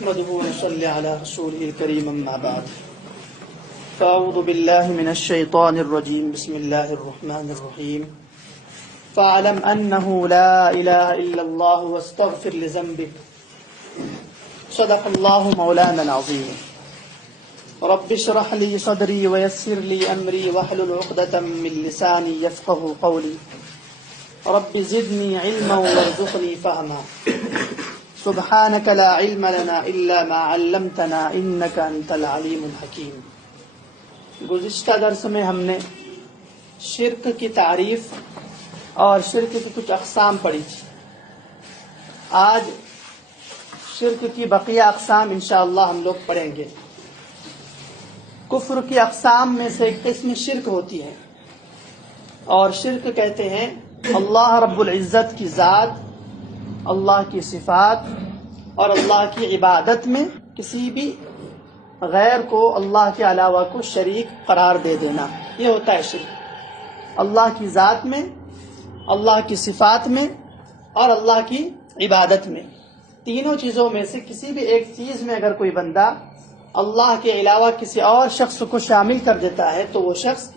نحمده ونصلي على رسوله الكريم أما بعد فأعوذ بالله من الشيطان الرجيم بسم الله الرحمن الرحيم فاعلم أنه لا إله إلا الله واستغفر لذنبك صدق الله مولانا العظيم رب اشرح لي صدري ويسر لي أمري واحلل عقدة من لساني يفقه قولي رب زدني علما وارزقني فهما سبحانك لا علم لنا إلا ما علمتنا إنك أنت العليم الحكيم۔ گزشتہ درس میں ہم نے شرک کی تعریف اور شرک کی کچھ اقسام پڑھی تھی۔ آج شرک کی بقیہ اقسام انشاءاللہ ہم لوگ پڑھیں گے۔ کفر کی اقسام میں سے ایک قسم شرک ہوتی ہے، اور شرک کہتے ہیں اللہ رب العزت کی ذات، اللہ کی صفات اور اللہ کی عبادت میں کسی بھی غیر کو اللہ کے علاوہ کو شریک قرار دے دینا، یہ ہوتا ہے شرک۔ اللہ کی ذات میں، اللہ کی صفات میں اور اللہ کی عبادت میں، تینوں چیزوں میں سے کسی بھی ایک چیز میں اگر کوئی بندہ اللہ کے علاوہ کسی اور شخص کو شامل کر دیتا ہے تو وہ شخص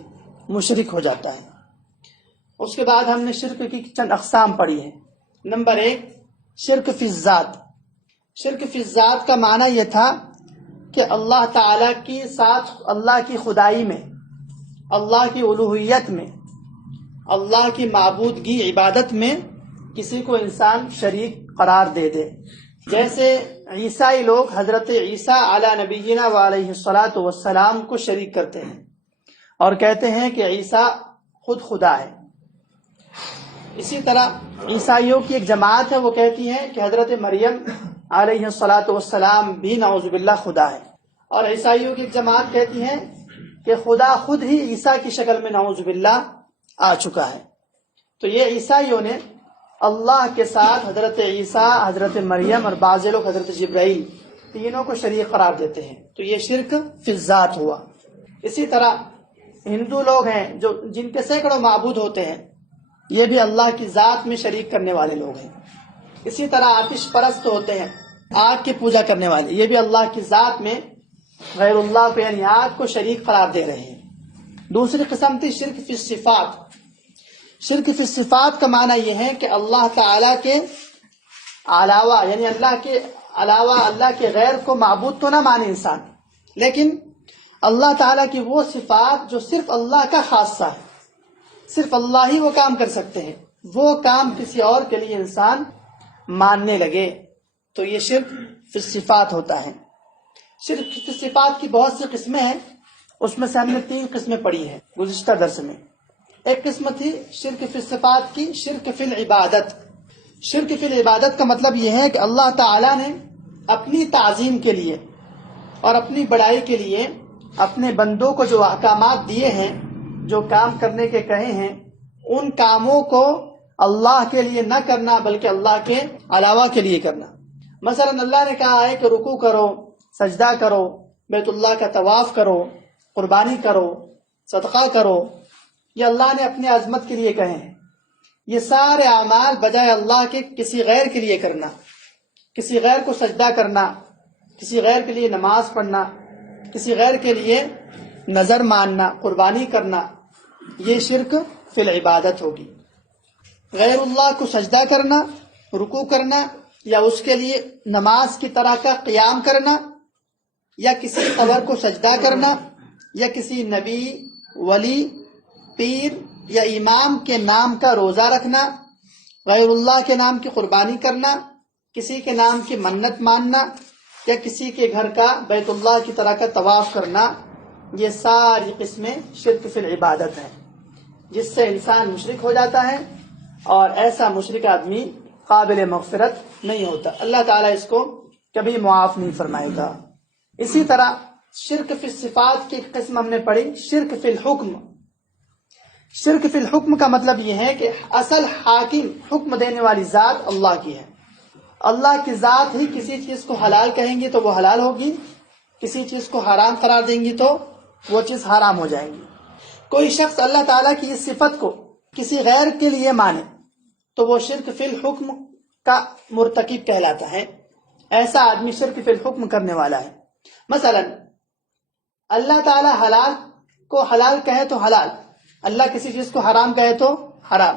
مشرک ہو جاتا ہے۔ اس کے بعد ہم نے شرک کی چند اقسام پڑھی ہیں۔ نمبر 1، شرک فی الذات۔ شرک فی الذات کا معنی یہ تھا کہ اللہ تعالیٰ کی ساتھ، اللہ کی خدائی میں، اللہ کی الوہیت میں، اللہ کی معبودگی عبادت میں کسی کو انسان شریک قرار دے دے۔ جیسے عیسائی لوگ حضرت عیسیٰ علی نبینا وعلیہ الصلاۃ والسلام کو شریک کرتے ہیں اور کہتے ہیں کہ عیسیٰ خود خدا ہے۔ اسی طرح عیسائیوں کی ایک جماعت ہے، وہ کہتی ہے کہ حضرت مریم علیہ الصلاۃ والسلام بھی نعوذ باللہ خدا ہے، اور عیسائیوں کی ایک جماعت کہتی ہے کہ خدا خود ہی عیسیٰ کی شکل میں نعوذ باللہ آ چکا ہے۔ تو یہ عیسائیوں نے اللہ کے ساتھ حضرت عیسیٰ، حضرت مریم اور بعض لوگ حضرت جبرائیل، تینوں کو شریک قرار دیتے ہیں، تو یہ شرک فی الذات ہوا۔ اسی طرح ہندو لوگ ہیں جن کے سینکڑوں معبود ہوتے ہیں، یہ بھی اللہ کی ذات میں شریک کرنے والے لوگ ہیں۔ اسی طرح آتش پرست ہوتے ہیں، آگ کی پوجا کرنے والے، یہ بھی اللہ کی ذات میں غیر اللہ کو یعنی آگ کو شریک قرار دے رہے ہیں۔ دوسری قسم تھی شرک فی الصفات۔ شرک فی الصفات کا معنی یہ ہے کہ اللہ تعالیٰ کے علاوہ یعنی اللہ کے علاوہ، اللہ کے غیر کو معبود تو نہ مانے انسان، لیکن اللہ تعالیٰ کی وہ صفات جو صرف اللہ کا خاصہ ہے، صرف اللہ ہی وہ کام کر سکتے ہیں، وہ کام کسی اور کے لیے انسان ماننے لگے، تو یہ شرک فی الصفات ہوتا ہے۔ شرک فی الصفات کی بہت سی قسمیں ہیں، اس میں سے ہم نے 3 قسمیں پڑھی ہیں گزشتہ درس میں۔ ایک قسم تھی شرک فی الصفات کی شرک فی العبادت۔ شرک فی العبادت کا مطلب یہ ہے کہ اللہ تعالیٰ نے اپنی تعظیم کے لیے اور اپنی بڑائی کے لیے اپنے بندوں کو جو احکامات دیے ہیں، جو کام کرنے کے کہے ہیں، ان کاموں کو اللہ کے لیے نہ کرنا بلکہ اللہ کے علاوہ کے لیے کرنا۔ مثلا اللہ نے کہا ہے کہ رکوع کرو، سجدہ کرو، بیت اللہ کا طواف کرو، قربانی کرو، صدقہ کرو، یہ اللہ نے اپنی عظمت کے لیے کہے ہیں۔ یہ سارے اعمال بجائے اللہ کے کسی غیر کے لیے کرنا، کسی غیر کو سجدہ کرنا، کسی غیر کے لیے نماز پڑھنا، کسی غیر کے لیے نظر ماننا، قربانی کرنا، یہ شرک فی العبادت ہوگی۔ غیر اللہ کو سجدہ کرنا، رکوع کرنا، یا اس کے لیے نماز کی طرح کا قیام کرنا، یا کسی قبر کو سجدہ کرنا، یا کسی نبی، ولی، پیر یا امام کے نام کا روزہ رکھنا، غیر اللہ کے نام کی قربانی کرنا، کسی کے نام کی منت ماننا، یا کسی کے گھر کا بیت اللہ کی طرح کا طواف کرنا، یہ ساری قسمیں شرک فی العبادت ہیں، جس سے انسان مشرک ہو جاتا ہے، اور ایسا مشرک آدمی قابل مغفرت نہیں ہوتا، اللہ تعالیٰ اس کو کبھی معاف نہیں فرمائے گا۔ اسی طرح شرک فی الصفات کی ایک قسم ہم نے پڑھی شرک فی الحکم۔ شرک فی الحکم کا مطلب یہ ہے کہ اصل حاکم، حکم دینے والی ذات اللہ کی ہے۔ اللہ کی ذات ہی کسی چیز کو حلال کہیں گی تو وہ حلال ہوگی، کسی چیز کو حرام قرار دیں گی تو وہ چیز حرام ہو جائے گی۔ کوئی شخص اللہ تعالیٰ کی اس صفت کو کسی غیر کے لیے مانے تو وہ شرک فی الحکم کا مرتکب کہلاتا ہے۔ ایسا آدمی شرک فی الحکم کرنے والا ہے۔ مثلا اللہ تعالیٰ حلال کو حلال کہے تو حلال، اللہ کسی چیز کو حرام کہے تو حرام،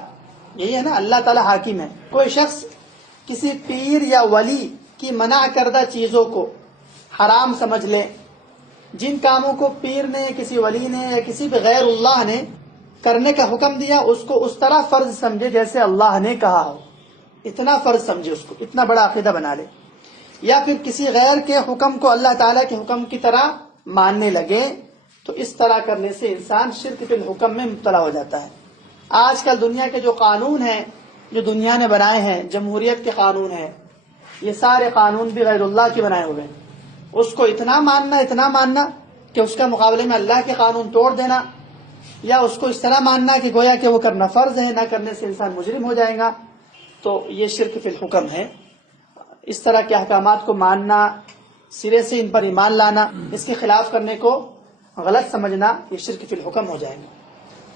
یہی ہے نا، اللہ تعالیٰ حاکم ہے۔ کوئی شخص کسی پیر یا ولی کی منع کردہ چیزوں کو حرام سمجھ لے، جن کاموں کو پیر نے، کسی ولی نے یا کسی بھی غیر اللہ نے کرنے کا حکم دیا، اس کو اس طرح فرض سمجھے جیسے اللہ نے کہا ہو، اتنا فرض سمجھے، اس کو اتنا بڑا عقیدہ بنا لے، یا پھر کسی غیر کے حکم کو اللہ تعالیٰ کے حکم کی طرح ماننے لگے، تو اس طرح کرنے سے انسان شرک فی الحکم میں مبتلا ہو جاتا ہے۔ آج کل دنیا کے جو قانون ہیں، جو دنیا نے بنائے ہیں، جمہوریت کے قانون ہیں، یہ سارے قانون بھی غیر اللہ کے بنائے ہوئے ہیں۔ اس کو اتنا ماننا کہ اس کے مقابلے میں اللہ کے قانون توڑ دینا، یا اس کو اس طرح ماننا کہ گویا کہ وہ کرنا فرض ہے، نہ کرنے سے انسان مجرم ہو جائے گا، تو یہ شرک فی الحکم ہے۔ اس طرح کے احکامات کو ماننا، سرے سے ان پر ایمان لانا، اس کے خلاف کرنے کو غلط سمجھنا، یہ شرک فی الحکم ہو جائے گا۔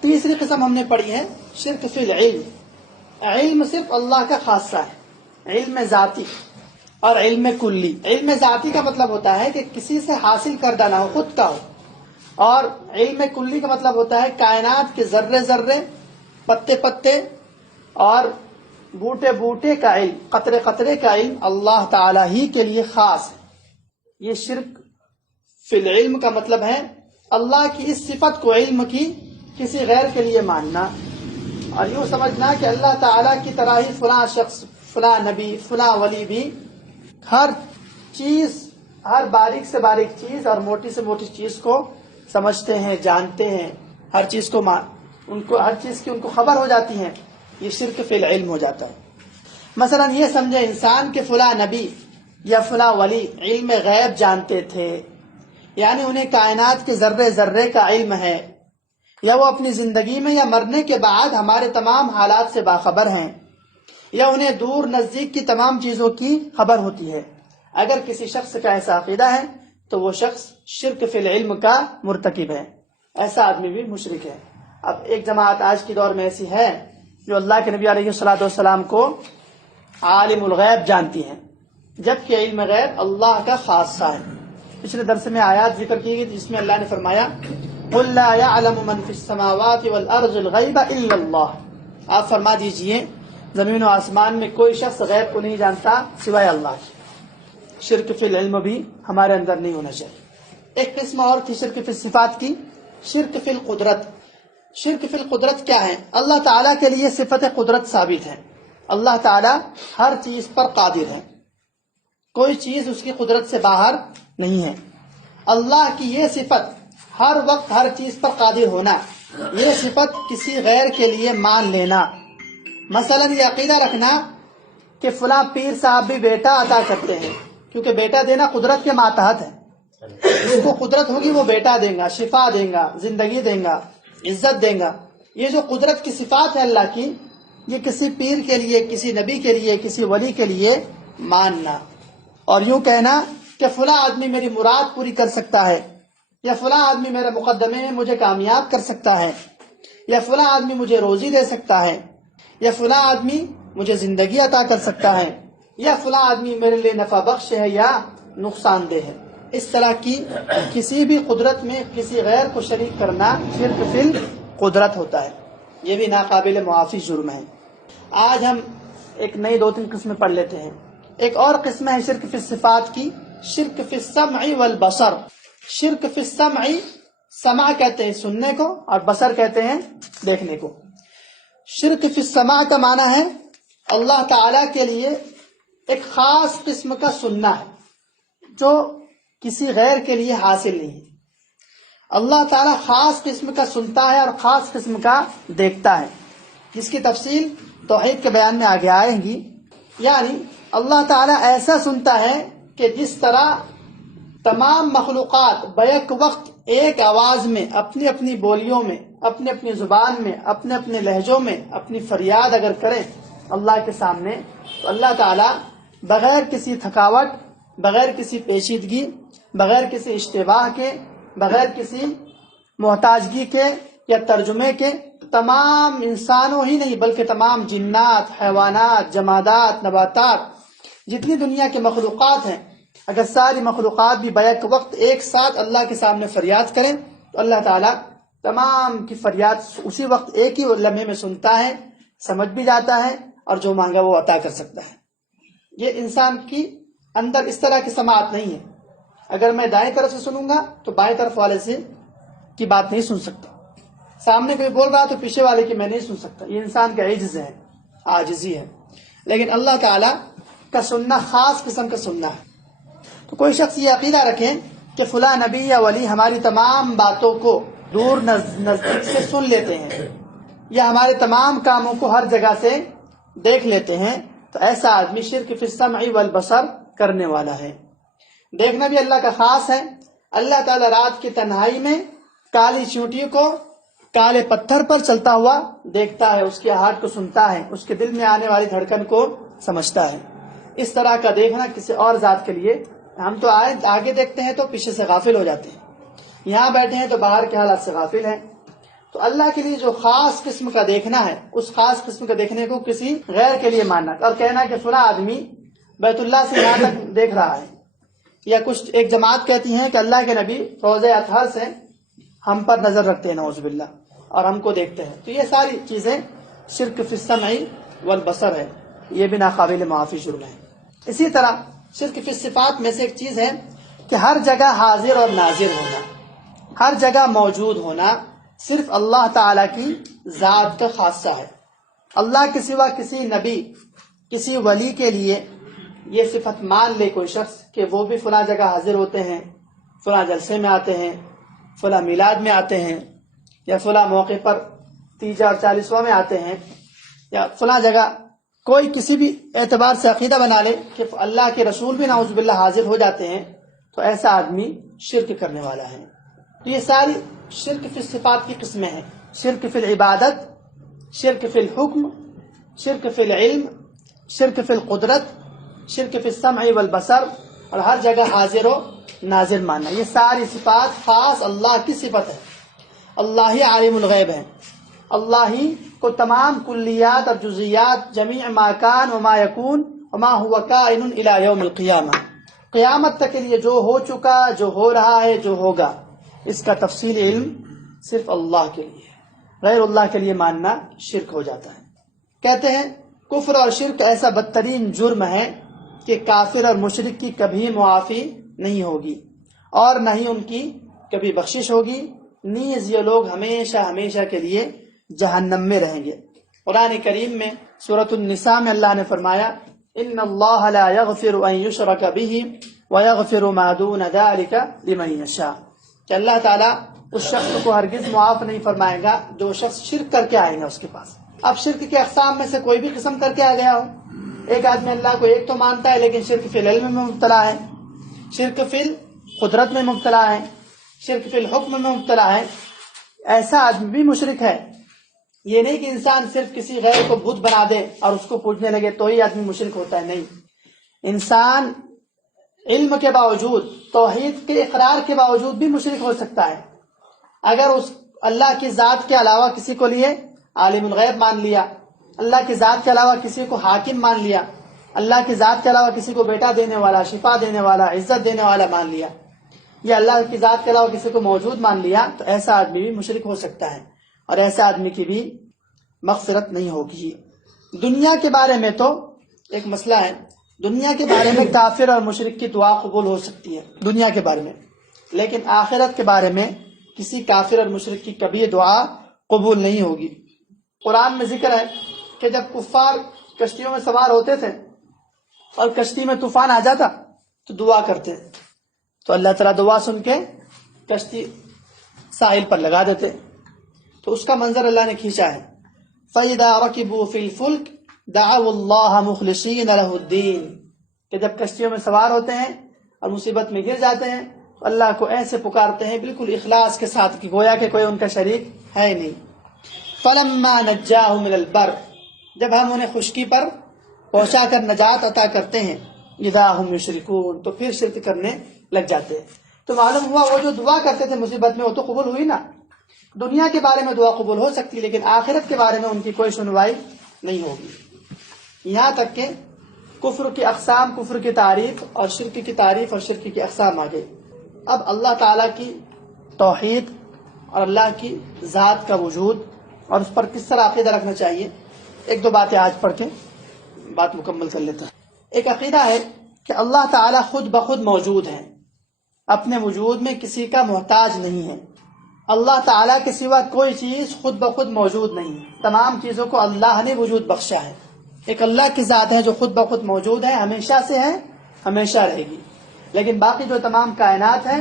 تیسری قسم ہم نے پڑھی ہے شرک فی العلم۔ علم صرف اللہ کا خاصہ ہے، علم ذاتی اور علم کلی۔ علم ذاتی کا مطلب ہوتا ہے کہ کسی سے حاصل کردہ نہ ہو، خود کا ہو، اور علم کلی کا مطلب ہوتا ہے کائنات کے ذرے ذرے، پتے پتے اور بوٹے بوٹے کا علم، قطرے قطرے کا علم اللہ تعالی ہی کے لیے خاص ہے۔ یہ شرک فی العلم کا مطلب ہے اللہ کی اس صفت کو، علم کی، کسی غیر کے لیے ماننا، اور یوں سمجھنا کہ اللہ تعالیٰ کی طرح ہی فلاں شخص، فلاں نبی، فلاں ولی بھی ہر چیز، ہر باریک سے باریک چیز اور موٹی سے موٹی چیز کو سمجھتے ہیں، جانتے ہیں، ہر چیز کو ہر چیز کی ان کو خبر ہو جاتی ہے۔ یہ شرک فی العلم ہو جاتا ہے۔ مثلا یہ سمجھے انسان کہ فلاں نبی یا فلاں ولی علم غیب جانتے تھے، یعنی انہیں کائنات کے ذرے ذرے کا علم ہے، یا وہ اپنی زندگی میں یا مرنے کے بعد ہمارے تمام حالات سے باخبر ہیں، یا انہیں دور نزدیک کی تمام چیزوں کی خبر ہوتی ہے۔ اگر کسی شخص کا ایسا عقیدہ ہے تو وہ شخص شرک فی العلم کا مرتکب ہے، ایسا آدمی بھی مشرک ہے۔ اب ایک جماعت آج کی دور میں ایسی ہے جو اللہ کے نبی علیہ الصلوۃ والسلام کو عالم الغیب جانتی ہیں، جبکہ علم غیب اللہ کا خاصہ ہے۔ پچھلے درس میں آیات ذکر کی گئی جس میں اللہ نے فرمایا قُلْ لَا يَعْلَمُ مَنْ فِي السَّمَاوَاتِ وَالْأَرْضِ الْغَيْبَ إِلَّا اللَّهُ، آپ فرما دیجئے زمین و آسمان میں کوئی شخص غیب کو نہیں جانتا سوائے اللہ کے۔ شرک فی العلم بھی ہمارے اندر نہیں ہونا چاہیے۔ ایک قسم اور تھی شرک فی الصفات کی، شرک فی القدرت۔ شرک فی القدرت کیا ہے؟ اللہ تعالیٰ کے لیے صفت قدرت ثابت ہے، اللہ تعالیٰ ہر چیز پر قادر ہے، کوئی چیز اس کی قدرت سے باہر نہیں ہے۔ اللہ کی یہ صفت، ہر وقت ہر چیز پر قادر ہونا، یہ صفت کسی غیر کے لیے مان لینا، مثلا یہ عقیدہ رکھنا کہ فلاں پیر صاحب بھی بیٹا عطا کرتے ہیں، کیونکہ بیٹا دینا قدرت کے ماتحت ہے، جس کو قدرت ہوگی وہ بیٹا دیں گا، شفا دیں گا، زندگی دیں گا، عزت دیں گا۔ یہ جو قدرت کی صفات ہے اللہ کی، یہ کسی پیر کے لیے، کسی نبی کے لیے، کسی ولی کے لیے ماننا، اور یوں کہنا کہ فلاں آدمی میری مراد پوری کر سکتا ہے، یا فلاں آدمی میرے مقدمے میں مجھے کامیاب کر سکتا ہے، یا فلاں آدمی مجھے روزی دے سکتا ہے، یا فلاں آدمی مجھے زندگی عطا کر سکتا ہے، یا فلاں آدمی میرے لیے نفع بخش ہے یا نقصان دہ ہے۔ اس طرح کی کسی بھی قدرت میں کسی غیر کو شریک کرنا شرک فی القدرت ہوتا ہے، یہ بھی ناقابل معافی جرم ہے۔ آج ہم ایک نئی 2-3 قسمیں پڑھ لیتے ہیں۔ ایک اور قسم ہے شرک فی الصفات کی، شرک فی السمع والبصر۔ شرک فی السمع، سمع کہتے ہیں سننے کو، اور بصر کہتے ہیں دیکھنے کو۔ شرک فی السمع کا معنی ہے اللہ تعالیٰ کے لیے ایک خاص قسم کا سننا ہے جو کسی غیر کے لیے حاصل نہیں ہے۔ اللہ تعالیٰ خاص قسم کا سنتا ہے اور خاص قسم کا دیکھتا ہے، جس کی تفصیل توحید کے بیان میں آگے آئے گی۔ یعنی اللہ تعالیٰ ایسا سنتا ہے کہ جس طرح تمام مخلوقات بیک وقت ایک آواز میں، اپنی اپنی بولیوں میں، اپنی اپنی زبان میں، اپنے اپنے لہجوں میں اپنی فریاد اگر کریں اللہ کے سامنے، تو اللہ تعالیٰ بغیر کسی تھکاوٹ، بغیر کسی پیچیدگی، بغیر کسی اشتباہ کے، بغیر کسی محتاجگی کے یا ترجمے کے، تمام انسانوں ہی نہیں بلکہ تمام جنات، حیوانات، جمادات، نباتات، جتنی دنیا کے مخلوقات ہیں، اگر ساری مخلوقات بھی بیک وقت ایک ساتھ اللہ کے سامنے فریاد کریں تو اللہ تعالیٰ تمام کی فریاد اسی وقت ایک ہی لمحے میں سنتا ہے، سمجھ بھی جاتا ہے، اور جو مانگا وہ عطا کر سکتا ہے۔ یہ انسان کی اندر اس طرح کی سماعت نہیں ہے، اگر میں دائیں طرف سے سنوں گا تو بائیں طرف والے سے کی بات نہیں سن سکتا، سامنے کوئی بول رہا تو پیچھے والے کی میں نہیں سن سکتا۔ یہ انسان کا عجز ہے، عاجزی ہے۔ لیکن اللہ تعالیٰ کا سننا خاص قسم کا سننا ہے۔ تو کوئی شخص یہ عقیدہ رکھے کہ فلاں نبی یا ولی ہماری تمام باتوں کو دور نزدیک سے سن لیتے ہیں، یا ہمارے تمام کاموں کو ہر جگہ سے دیکھ لیتے ہیں، تو ایسا آدمی شرک فی السمع والبصر کرنے والا ہے۔ دیکھنا بھی اللہ کا خاص ہے۔ اللہ تعالیٰ رات کی تنہائی میں کالی چیونٹی کو کالے پتھر پر چلتا ہوا دیکھتا ہے، اس کے ہارٹ کو سنتا ہے، اس کے دل میں آنے والی دھڑکن کو سمجھتا ہے۔ اس طرح کا دیکھنا کسی اور ذات کے لیے، ہم تو آگے دیکھتے ہیں تو پیچھے سے غافل ہو جاتے ہیں، یہاں بیٹھے ہیں تو باہر کے حالات سے غافل ہیں۔ تو اللہ کے لیے جو خاص قسم کا دیکھنا ہے، اس خاص قسم کا دیکھنے کو کسی غیر کے لیے ماننا اور کہنا کہ فلاں آدمی بیت اللہ سے یہاں تک دیکھ رہا ہے، یا کچھ ایک جماعت کہتی ہیں کہ اللہ کے نبی روضہ اطہر سے ہم پر نظر رکھتے ہیں نعوذ باللہ اور ہم کو دیکھتے ہیں۔ تو یہ ساری چیزیں شرک فی السمع والبصر ہے، یہ بھی ناقابل معافی جرم ہے۔ اسی طرح شرک فی الصفات میں سے ایک چیز ہے کہ ہر جگہ حاضر اور ناظر ہونا، ہر جگہ موجود ہونا صرف اللہ تعالیٰ کی ذات کا خاصہ ہے۔ اللہ کے سوا کسی نبی، کسی ولی کے لیے یہ صفت مان لے کوئی شخص کہ وہ بھی فلاں جگہ حاضر ہوتے ہیں، فلاں جلسے میں آتے ہیں، فلاں میلاد میں آتے ہیں، یا فلاں موقع پر تیجا اور 40واں میں آتے ہیں، یا فلاں جگہ کوئی کسی بھی اعتبار سے عقیدہ بنا لے کہ اللہ کے رسول بھی نعوذ باللہ حاضر ہو جاتے ہیں، تو ایسا آدمی شرک کرنے والا ہے۔ تو یہ ساری شرک فی الصفات کی قسمیں ہیں: شرک فی العبادت، شرک فی الحکم، شرک فی العلم، شرک فی القدرت، شرک فی السمع والبصر، اور ہر جگہ حاضر و ناظر ماننا۔ یہ ساری صفات خاص اللہ کی صفت ہے۔ اللہ ہی عالم الغیب ہے، اللہ ہی کو تمام کلیات اور جزیات، جمیع ما کان وما یکون وما هو کائن الی یوم القیامہ، قیامت تک کے لیے جو ہو چکا، جو ہو رہا ہے، جو ہوگا، اس کا تفصیل علم صرف اللہ کے لیے ہے۔ غیر اللہ کے لیے ماننا شرک ہو جاتا ہے۔ کہتے ہیں کفر اور شرک ایسا بدترین جرم ہے کہ کافر اور مشرک کی کبھی معافی نہیں ہوگی، اور نہ ہی ان کی کبھی بخشش ہوگی، نیز یہ لوگ ہمیشہ ہمیشہ کے لیے جہنم میں رہیں گے۔ قرآن کریم میں سورۃ النساء میں اللہ نے فرمایا ان اللہ لا یغفر ان یشرک بہ ویغفر ما دون ذلک لمن یشاء، کہ اللہ تعالیٰ اس شخص کو ہرگز معاف نہیں فرمائے گا جو شخص شرک کر کے آئے گا اس کے پاس۔ اب شرک کے اقسام میں سے کوئی بھی قسم کر کے آ گیا ہو، ایک آدمی اللہ کو ایک تو مانتا ہے لیکن شرک فی العلم میں مبتلا ہے، شرک فی القدرت میں مبتلا ہے، شرک فی الحکم میں مبتلا ہے، ایسا آدمی بھی مشرک ہے۔ یہ نہیں کہ انسان صرف کسی غیر کو بت بنا دے اور اس کو پوجنے لگے تو ہی آدمی مشرک ہوتا ہے، نہیں، انسان علم کے باوجود، توحید کے اقرار کے باوجود بھی مشرک ہو سکتا ہے۔ اگر اس اللہ کی ذات کے علاوہ کسی کو لیے عالم الغیب مان لیا، اللہ کی ذات کے علاوہ کسی کو حاکم مان لیا، اللہ کی ذات کے علاوہ کسی کو بیٹا دینے والا، شفا دینے والا، عزت دینے والا مان لیا، یا اللہ کی ذات کے علاوہ کسی کو موجود مان لیا، تو ایسا آدمی بھی مشرک ہو سکتا ہے، اور ایسے آدمی کی بھی مغفرت نہیں ہوگی۔ دنیا کے بارے میں تو ایک مسئلہ ہے، دنیا کے بارے میں کافر اور مشرک کی دعا قبول ہو سکتی ہے دنیا کے بارے میں، لیکن آخرت کے بارے میں کسی کافر اور مشرک کی کبھی دعا قبول نہیں ہوگی۔ قرآن میں ذکر ہے کہ جب کفار کشتیوں میں سوار ہوتے تھے اور کشتی میں طوفان آ جاتا تو دعا کرتے، تو اللہ تعالیٰ دعا سن کے کشتی ساحل پر لگا دیتے۔ تو اس کا منظر اللہ نے کھینچا ہے فَإِذَا رَكِبُوا فِي الْفُلْكِ دَعَوُا اللَّهَ مُخْلِصِينَ لَهُ الدِّينَ، کہ جب کشتیوں میں سوار ہوتے ہیں اور مصیبت میں گر جاتے ہیں تو اللہ کو ایسے پکارتے ہیں بالکل اخلاص کے ساتھ کہ گویا کہ کوئی ان کا شریک ہے نہیں۔ فَلَمَّا نَجَّاهُمْ إِلَى الْبَرِّ، جب ہم انہیں خشکی پر پہنچا کر نجات عطا کرتے ہیں، اِذَا هُمْ يُشْرِكُونَ، تو پھر شرک کرنے لگ جاتے ہیں۔ تو معلوم ہوا وہ جو دعا کرتے تھے مصیبت میں وہ تو قبول ہوئی نا۔ دنیا کے بارے میں دعا قبول ہو سکتی لیکن آخرت کے بارے میں ان کی کوئی سنوائی نہیں ہوگی۔ یہاں تک کہ کفر کی اقسام، کفر کی تعریف، اور شرک کی تعریف اور شرک کی اقسام آ گئی۔ اب اللہ تعالیٰ کی توحید اور اللہ کی ذات کا وجود اور اس پر کس طرح عقیدہ رکھنا چاہیے، ایک دو باتیں آج پڑھ کے بات مکمل کر لیتے ہیں۔ ایک عقیدہ ہے کہ اللہ تعالیٰ خود بخود موجود ہے، اپنے وجود میں کسی کا محتاج نہیں ہے۔ اللہ تعالیٰ کے سوا کوئی چیز خود بخود موجود نہیں ہے، تمام چیزوں کو اللہ نے وجود بخشا ہے۔ ایک اللہ کی ذات ہے جو خود بخود موجود ہے، ہمیشہ سے ہے، ہمیشہ رہے گی، لیکن باقی جو تمام کائنات ہے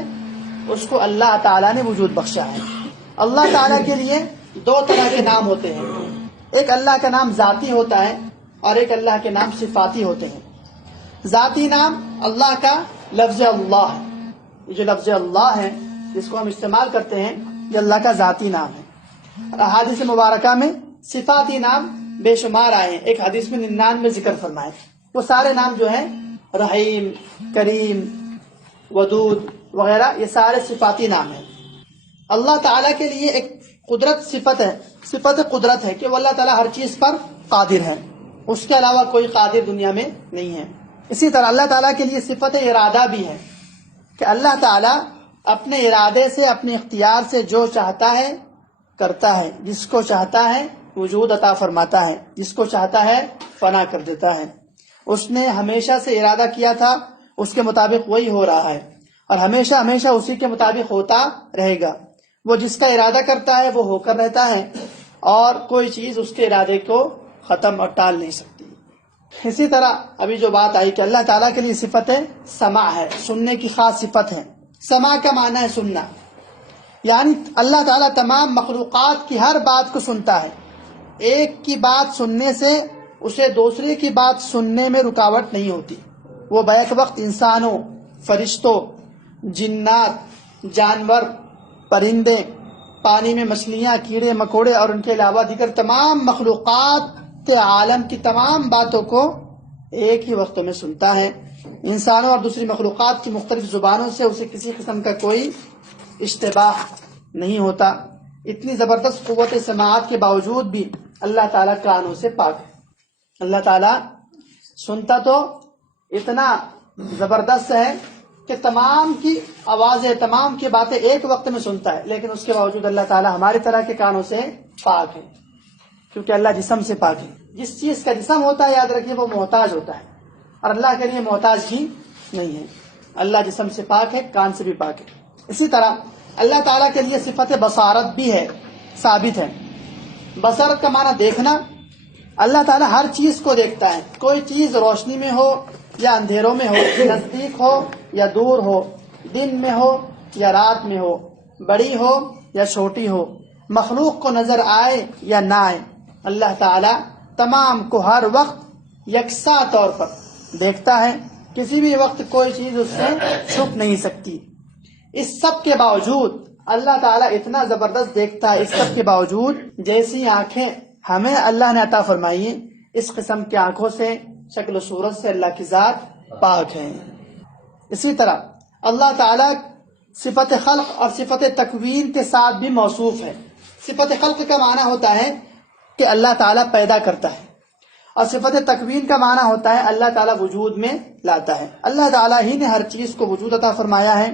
اس کو اللہ تعالیٰ نے وجود بخشا ہے۔ اللہ تعالیٰ کے لیے دو طرح کے نام ہوتے ہیں، ایک اللہ کا نام ذاتی ہوتا ہے اور ایک اللہ کے نام صفاتی ہوتے ہیں۔ ذاتی نام اللہ کا لفظ اللہ ہے، یہ جو لفظ اللہ ہے جس کو ہم استعمال کرتے ہیں یہ اللہ کا ذاتی نام ہے۔ احادیث مبارکہ میں صفاتی نام بے شمار آئے ہیں، ایک حدیث میں 99 ذکر فرمائے، وہ سارے نام جو ہیں رحیم، کریم، ودود وغیرہ، یہ سارے صفاتی نام ہیں۔ اللہ تعالیٰ کے لیے ایک قدرت صفت ہے، صفت قدرت ہے کہ وہ اللہ تعالیٰ ہر چیز پر قادر ہے، اس کے علاوہ کوئی قادر دنیا میں نہیں ہے۔ اسی طرح اللہ تعالیٰ کے لیے صفت ارادہ بھی ہے کہ اللہ تعالیٰ اپنے ارادے سے، اپنے اختیار سے جو چاہتا ہے کرتا ہے، جس کو چاہتا ہے وجود عطا فرماتا ہے، جس کو چاہتا ہے فنا کر دیتا ہے۔ اس نے ہمیشہ سے ارادہ کیا تھا، اس کے مطابق وہی ہو رہا ہے اور ہمیشہ ہمیشہ اسی کے مطابق ہوتا رہے گا۔ وہ جس کا ارادہ کرتا ہے وہ ہو کر رہتا ہے اور کوئی چیز اس کے ارادے کو ختم اور ٹال نہیں سکتی۔ اسی طرح ابھی جو بات آئی کہ اللہ تعالیٰ کے لیے صفت سماع ہے، سننے کی خاص صفت ہے۔ سماع کا معنی ہے سننا، یعنی اللہ تعالیٰ تمام مخلوقات کی ہر بات کو سنتا ہے۔ ایک کی بات سننے سے اسے دوسرے کی بات سننے میں رکاوٹ نہیں ہوتی۔ وہ بیک وقت انسانوں، فرشتوں، جنات، جانور، پرندے، پانی میں مچھلیاں، کیڑے مکوڑے اور ان کے علاوہ دیگر تمام مخلوقات کے عالم کی تمام باتوں کو ایک ہی وقت میں سنتا ہے۔ انسانوں اور دوسری مخلوقات کی مختلف زبانوں سے اسے کسی قسم کا کوئی اشتباہ نہیں ہوتا۔ اتنی زبردست قوت سماعت کے باوجود بھی اللہ تعالیٰ کانوں سے پاک ہے۔ اللہ تعالیٰ سنتا تو اتنا زبردست ہے کہ تمام کی آوازیں، تمام کی باتیں ایک وقت میں سنتا ہے، لیکن اس کے باوجود اللہ تعالیٰ ہماری طرح کے کانوں سے پاک ہے، کیونکہ اللہ جسم سے پاک ہے۔ جس چیز کا جسم ہوتا ہے یاد رکھیے وہ محتاج ہوتا ہے، اور اللہ کے لیے محتاج ہی نہیں ہے۔ اللہ جسم سے پاک ہے، کان سے بھی پاک ہے۔ اسی طرح اللہ تعالیٰ کے لیے صفت بصارت بھی ہے، ثابت ہے۔ بصارت کا معنی دیکھنا، اللہ تعالیٰ ہر چیز کو دیکھتا ہے، کوئی چیز روشنی میں ہو یا اندھیروں میں ہو، نزدیک ہو یا دور ہو، دن میں ہو یا رات میں ہو، بڑی ہو یا چھوٹی ہو، مخلوق کو نظر آئے یا نہ آئے، اللہ تعالیٰ تمام کو ہر وقت یکساں طور پر دیکھتا ہے۔ کسی بھی وقت کوئی چیز اس سے چھپ نہیں سکتی۔ اس سب کے باوجود اللہ تعالیٰ اتنا زبردست دیکھتا ہے، اس سب کے باوجود جیسی آنکھیں ہمیں اللہ نے عطا فرمائی ہیں، اس قسم کی آنکھوں سے، شکل و صورت سے اللہ کی ذات پاک ہے۔ اسی طرح اللہ تعالیٰ صفت خلق اور صفت تکوین کے ساتھ بھی موصوف ہے۔ صفت خلق کا معنی ہوتا ہے کہ اللہ تعالیٰ پیدا کرتا ہے، اور صفت تکوین کا معنی ہوتا ہے اللہ تعالیٰ وجود میں لاتا ہے۔ اللہ تعالیٰ ہی نے ہر چیز کو وجود عطا فرمایا ہے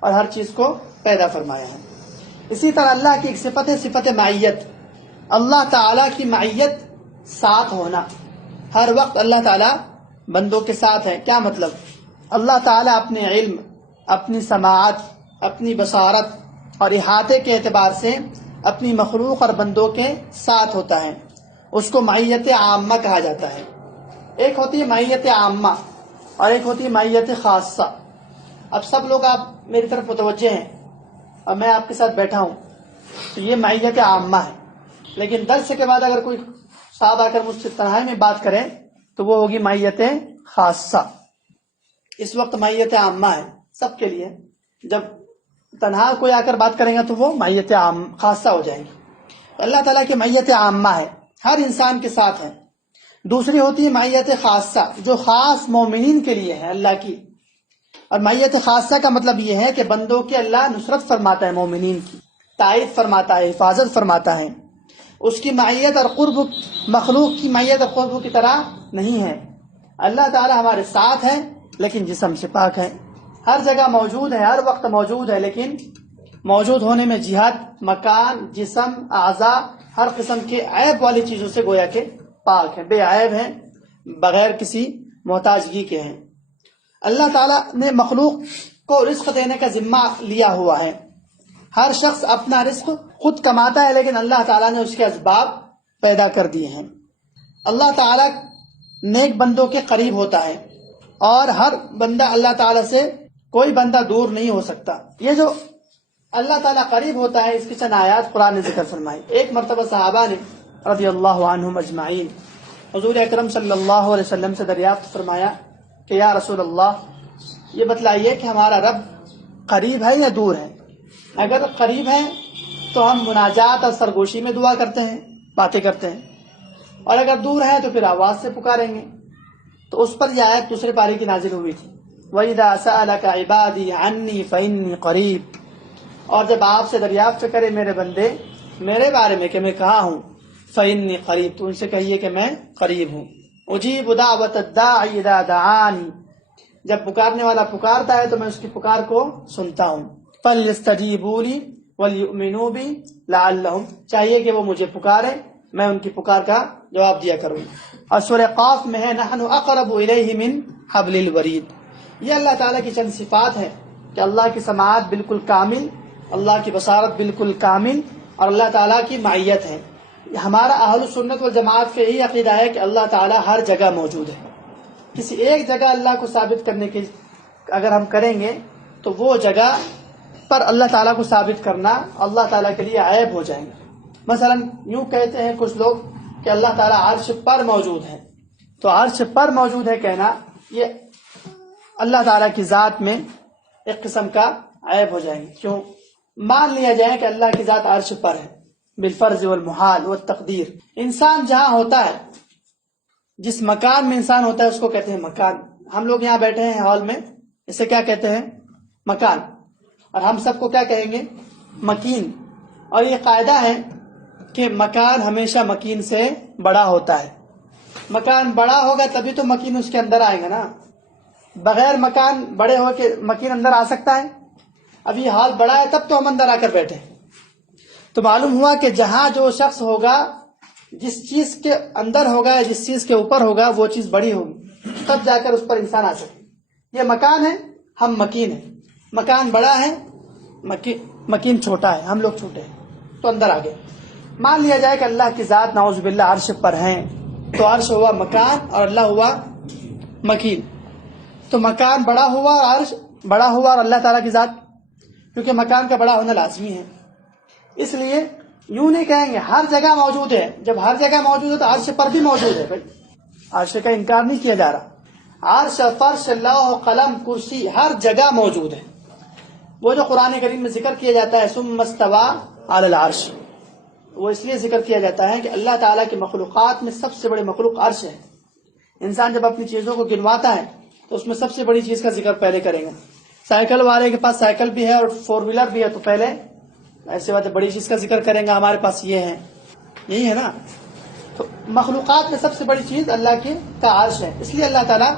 اور ہر چیز کو پیدا فرمایا ہے۔ اسی طرح اللہ کی ایک صفت ہے صفت معیت، اللہ تعالیٰ کی معیت، ساتھ ہونا۔ ہر وقت اللہ تعالیٰ بندوں کے ساتھ ہے۔ کیا مطلب؟ اللہ تعالیٰ اپنے علم، اپنی سماعت، اپنی بصارت اور احاطے کے اعتبار سے اپنی مخلوق اور بندوں کے ساتھ ہوتا ہے۔ اس کو معیت عامہ کہا جاتا ہے۔ ایک ہوتی ہے معیت عامہ اور ایک ہوتی ہے معیت خاصہ۔ اب سب لوگ آپ میری طرف متوجہ ہیں اور میں آپ کے ساتھ بیٹھا ہوں، تو یہ معیت عامہ ہے، لیکن درس کے بعد اگر کوئی صاحب آ کر مجھ سے تنہائی میں بات کرے تو وہ ہوگی معیت خاصہ۔ اس وقت معیت عامہ ہے سب کے لیے، جب تنہا کوئی آ کر بات کریں گا تو وہ معیت خاصہ ہو جائے گی۔ اللہ تعالیٰ کی معیت عامہ ہے، ہر انسان کے ساتھ ہے۔ دوسری ہوتی ہے معیت خاصہ، جو خاص مومنین کے لیے ہے اللہ کی۔ اور معیت خاصہ کا مطلب یہ ہے کہ بندوں کی اللہ نصرت فرماتا ہے، مومنین کی تائید فرماتا ہے، حفاظت فرماتا ہے۔ اس کی معیت اور قرب مخلوق کی معیت اور قرب کی طرح نہیں ہے۔ اللہ تعالیٰ ہمارے ساتھ ہے لیکن جسم سے پاک ہے، ہر جگہ موجود ہے، ہر وقت موجود ہے، لیکن موجود ہونے میں جہت، مکان، جسم، اعضاء، ہر قسم کے عیب والی چیزوں سے گویا کہ پاک ہے، بے عیب ہیں، بغیر کسی محتاجگی کے ہیں۔ اللہ تعالیٰ نے مخلوق کو رزق دینے کا ذمہ لیا ہوا ہے۔ ہر شخص اپنا رزق خود کماتا ہے، لیکن اللہ تعالیٰ نے اس کے اسباب پیدا کر دیے ہیں۔ اللہ تعالیٰ نیک بندوں کے قریب ہوتا ہے، اور ہر بندہ اللہ تعالیٰ سے کوئی بندہ دور نہیں ہو سکتا۔ یہ جو اللہ تعالیٰ قریب ہوتا ہے، اس کی چند آیات قرآن نے ذکر فرمائی۔ ایک مرتبہ صحابہ نے رضی اللہ عنہم اجمعین حضور اکرم صلی اللہ علیہ وسلم سے دریافت فرمایا کہ یا رسول اللہ، یہ بتلائیے کہ ہمارا رب قریب ہے یا دور ہے؟ اگر قریب ہے تو ہم مناجات اور سرگوشی میں دعا کرتے ہیں، باتیں کرتے ہیں، اور اگر دور ہے تو پھر آواز سے پکاریں گے۔ تو اس پر یہ آیت دوسرے پارے کی نازل ہوئی تھی، وَإِذَا سَأَلَكَ عِبَادِي عَنِّي فَإِنِّي قَرِيب، اور جب آپ سے دریافت کرے میرے بندے میرے بارے میں کہ میں کہاں ہوں، فَإِنِّي قَرِيب، تو ان سے کہیے کہ میں قریب ہوں۔ أُجِيبُ دَعْوَةَ الدَّاعِ إِذَا دَعَانِ، جب پکارنے والا پکارتا ہے تو میں اس کی پکار کو سنتا ہوں۔ فَلْيَسْتَجِيبُوا لِي وَلْيُؤْمِنُوا بِي لَعَلَّهُمْ، چاہیے کہ وہ مجھے پکارے، میں ان کی پکار کا جواب دیا کروں۔ اور سورہ قاف میں ہے نحن اقرب الیہ من حبل الورید۔ یہ اللہ تعالیٰ کی چند صفات ہے کہ اللہ کی سماعت بالکل کامل، اللہ کی بصارت بالکل کامل، اور اللہ تعالیٰ کی معیت ہے۔ ہمارا اہل سنت والجماعت کا یہی عقیدہ ہے کہ اللہ تعالیٰ ہر جگہ موجود ہے۔ کسی ایک جگہ اللہ کو ثابت کرنے کی اگر ہم کریں گے تو وہ جگہ پر اللہ تعالیٰ کو ثابت کرنا اللہ تعالیٰ کے لیے عیب ہو جائیں گے۔ مثلا یوں کہتے ہیں کچھ لوگ کہ اللہ تعالیٰ عرش پر موجود ہے، تو عرش پر موجود ہے کہنا یہ اللہ تعالیٰ کی ذات میں ایک قسم کا عیب ہو جائیں گے۔ کیوں؟ مان لیا جائے کہ اللہ کی ذات عرش پر ہے بالفرض والمحال والتقدیر۔ انسان جہاں ہوتا ہے، جس مکان میں انسان ہوتا ہے اس کو کہتے ہیں مکان۔ ہم لوگ یہاں بیٹھے ہیں ہال میں، اسے کیا کہتے ہیں؟ مکان۔ اور ہم سب کو کیا کہیں گے؟ مکین۔ اور یہ قاعدہ ہے کہ مکان ہمیشہ مکین سے بڑا ہوتا ہے۔ مکان بڑا ہوگا تبھی تو مکین اس کے اندر آئے گا نا، بغیر مکان بڑے ہو کے مکین اندر آ سکتا ہے؟ ابھی ہال بڑا ہے تب تو ہم اندر آ کر بیٹھے۔ تو معلوم ہوا کہ جہاں جو شخص ہوگا، جس چیز کے اندر ہوگا، جس چیز کے اوپر ہوگا، وہ چیز بڑی ہوگی، تب جا کر اس پر انسان آ سکے۔ یہ مکان ہے، ہم مکین ہیں۔ مکان بڑا ہے، مکین چھوٹا ہے، ہم لوگ چھوٹے ہیں، تو اندر آ گئے۔ مان لیا جائے کہ اللہ کی ذات نعوذ باللہ عرش پر ہیں، تو عرش ہوا مکان اور اللہ ہوا مکین۔ تو مکان بڑا ہوا اور عرش بڑا ہوا اور اللہ تعالیٰ کی ذات، کیونکہ مکان کا بڑا ہونا لازمی ہے۔ اس لیے یوں نہیں کہیں گے ہر جگہ موجود ہے۔ جب ہر جگہ موجود ہے تو عرش پر بھی موجود ہے بھائی، عرش کا انکار نہیں کیا جا رہا۔ عرش، فرش، لوح، قلم، کرسی ہر جگہ موجود ہے۔ وہ جو قرآن کریم میں ذکر کیا جاتا ہے ثم استوى علی العرش، وہ اس لیے ذکر کیا جاتا ہے کہ اللہ تعالیٰ کی مخلوقات میں سب سے بڑی مخلوق عرش ہے۔ انسان جب اپنی چیزوں کو گنواتا ہے تو اس میں سب سے بڑی چیز کا ذکر پہلے کرے گا۔ سائیکل والے کے پاس سائیکل بھی ہے اور 4 ویلر بھی ہے، تو پہلے ایسے بات ہے بڑی چیز کا ذکر کریں گا، ہمارے پاس یہ ہے، یہی ہے نا۔ تو مخلوقات میں سب سے بڑی چیز اللہ کی کا عرش ہے، اس لیے اللہ تعالیٰ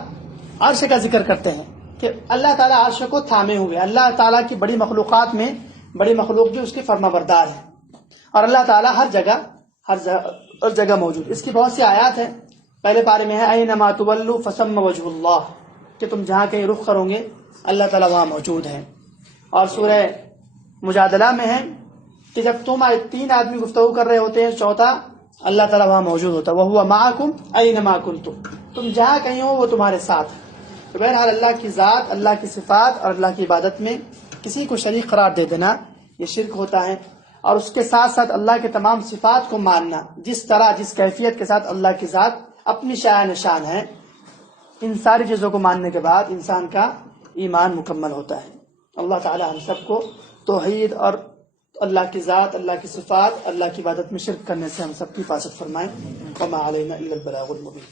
عرش کا ذکر کرتے ہیں کہ اللہ تعالیٰ عرش کو تھامے ہوئے۔ اللہ تعالیٰ کی بڑی مخلوقات میں بڑی مخلوق بھی اس کی فرما بردار ہے، اور اللہ تعالیٰ ہر جگہ موجود۔ اس کی بہت سی آیات ہیں۔ پہلے پارے میں ہے اینما تولوا فثم وجہ اللہ، کہ تم جہاں کہیں رخ کرو گے اللہ تعالیٰ وہاں موجود ہے۔ اور سورہ مجادلہ میں ہے کہ جب تم 3 آدمی گفتگو کر رہے ہوتے ہیں، چوتھا اللہ تعالیٰ وہاں موجود ہوتا ہے، وَهُوَ مَعَكُمْ أَيْنَمَا كُنْتُمْ، تم جہاں کہیں ہو وہ تمہارے ساتھ۔ تو بہرحال اللہ کی ذات، اللہ کی صفات اور اللہ کی عبادت میں کسی کو شریک قرار دے دینا یہ شرک ہوتا ہے۔ اور اس کے ساتھ ساتھ اللہ کے تمام صفات کو ماننا، جس طرح جس کیفیت کے ساتھ اللہ کی ذات اپنی شاع نشان ہے، ان ساری چیزوں کو ماننے کے بعد انسان کا ایمان مکمل ہوتا ہے۔ اللہ تعالی ہم سب کو توحید اور اللہ کی ذات، اللہ کی صفات، اللہ کی عبادت میں شرک کرنے سے ہم سب کی حفاظت فرمائیں۔ وما علینا الا البلاغ المبین۔